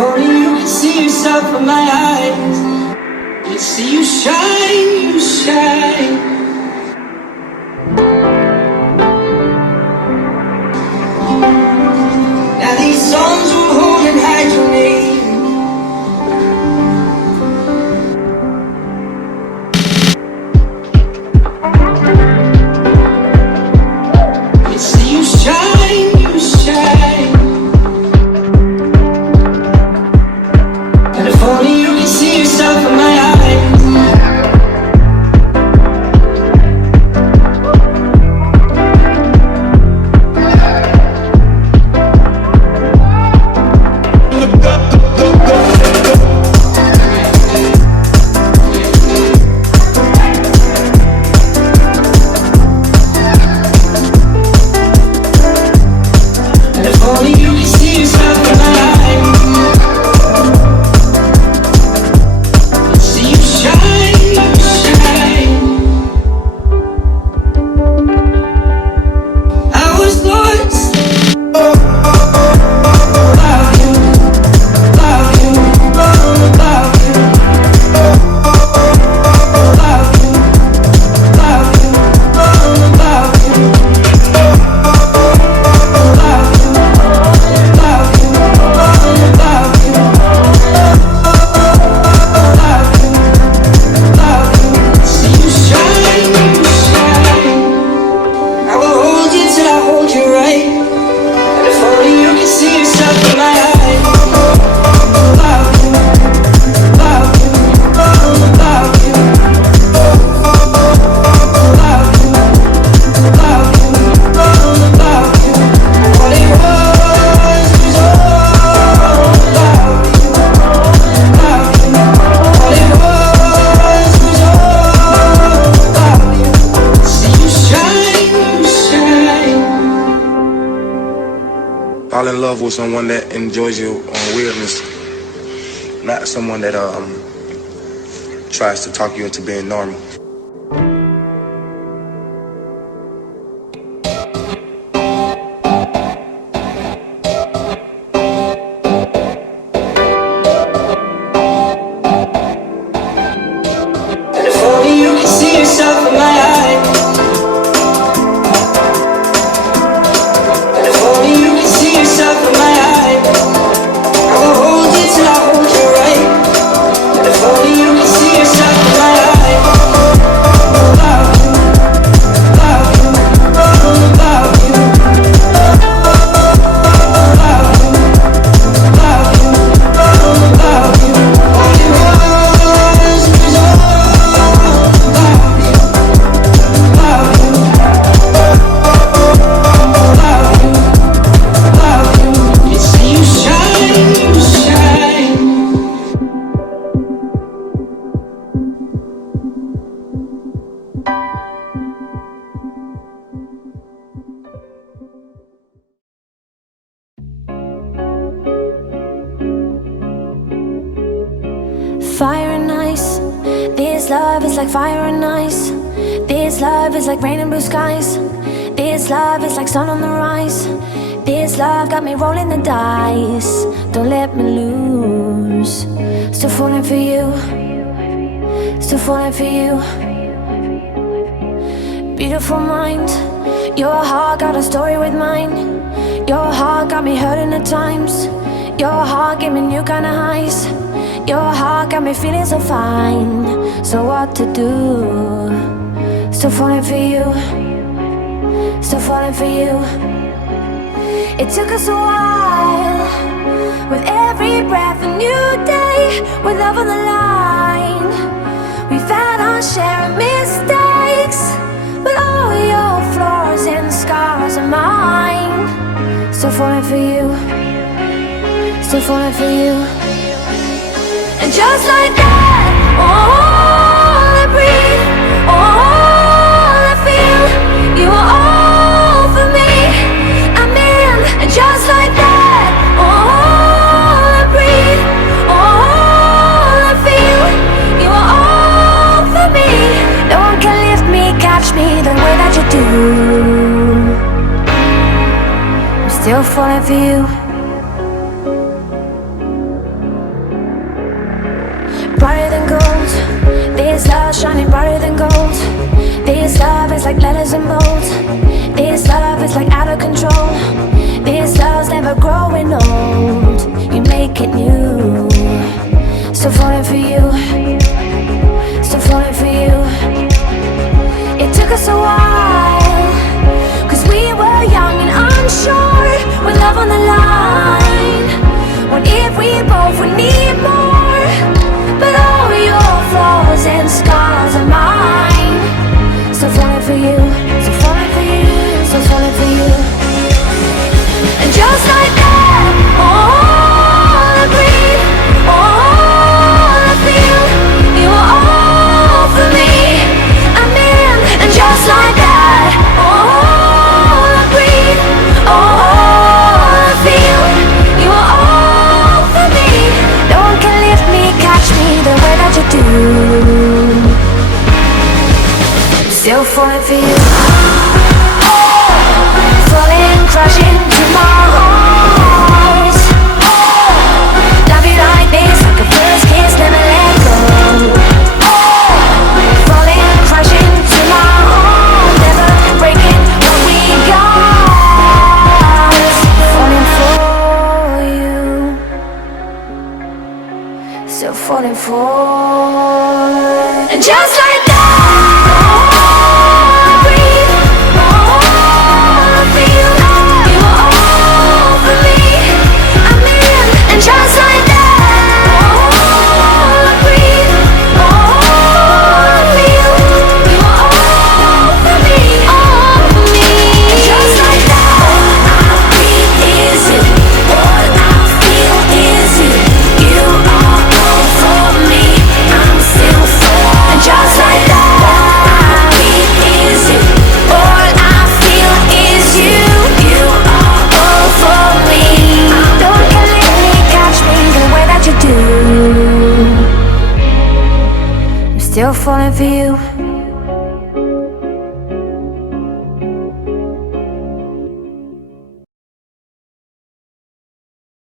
only you could see yourself in my eyes. You see you shine, you shine. Now these songs will hold and hide your name. You see you shine, you shine. And if only you could see yourself in my eyes. Fall in love with someone that enjoys your weirdness, not someone that tries to talk you into being normal. And if only you could see yourself in my eyes. And if only you could see yourself in my eyes. I will hold you till I hold you right. And if only you could see yourself in my eyes. Love you, love you, love you, love you, love you, love you. All it was all love you, love you, love you, love you. You see you shine, you shine. Fire and ice. This love is like fire and ice. This love is like rain and blue skies. This love is like sun on the rise. This love got me rolling the dice. Don't let me lose. Still falling for you. Still falling for you. Beautiful mind. Your heart got a story with mine. Your heart got me hurting at times. Your heart gave me new kind of highs. Your heart got me feeling so fine. So what to do? Still falling for you. Still falling for you. It took us a while. With every breath a new day. With love on the line. We've had our share of mistakes. But all your flaws and scars are mine. Still falling for you. Still falling for you. And just like that, all I breathe, all I feel, you are all for me, I'm in. And just like that, all I breathe, all I feel, you are all for me. No one can lift me, catch me the way that you do. I'm still falling for you. is like letters and bolts. This love is like out of control. This love's never growing old. You make it new. Still falling for you. Still falling for you. It took us a while, 'cause we were young and unsure, with love on the line. What if we both would need more? But all your flaws and scars are mine. Still falling for you. Still falling for you. Still falling for you. And just like that, all I breathe, all I feel, you are all for me. I'm in, and just like that, all I breathe, all I feel, you are all for me. No one can lift me, catch me the way that you do. I'm still falling for you. Falling, crashing to my heart. Love you like this, like a first kiss, never let go. Falling, crashing to my heart, never breaking what we got. Falling for you, still falling for. And just like that, just like that, all I breathe, all I feel, you are all for me, all for me. Just like that, all I breathe is you, all I feel is you, you are all for me, I'm still for. And just like that, all I breathe is you, all I feel is you, you are all for me. Don't catch me the way that you do. I'm still falling for you.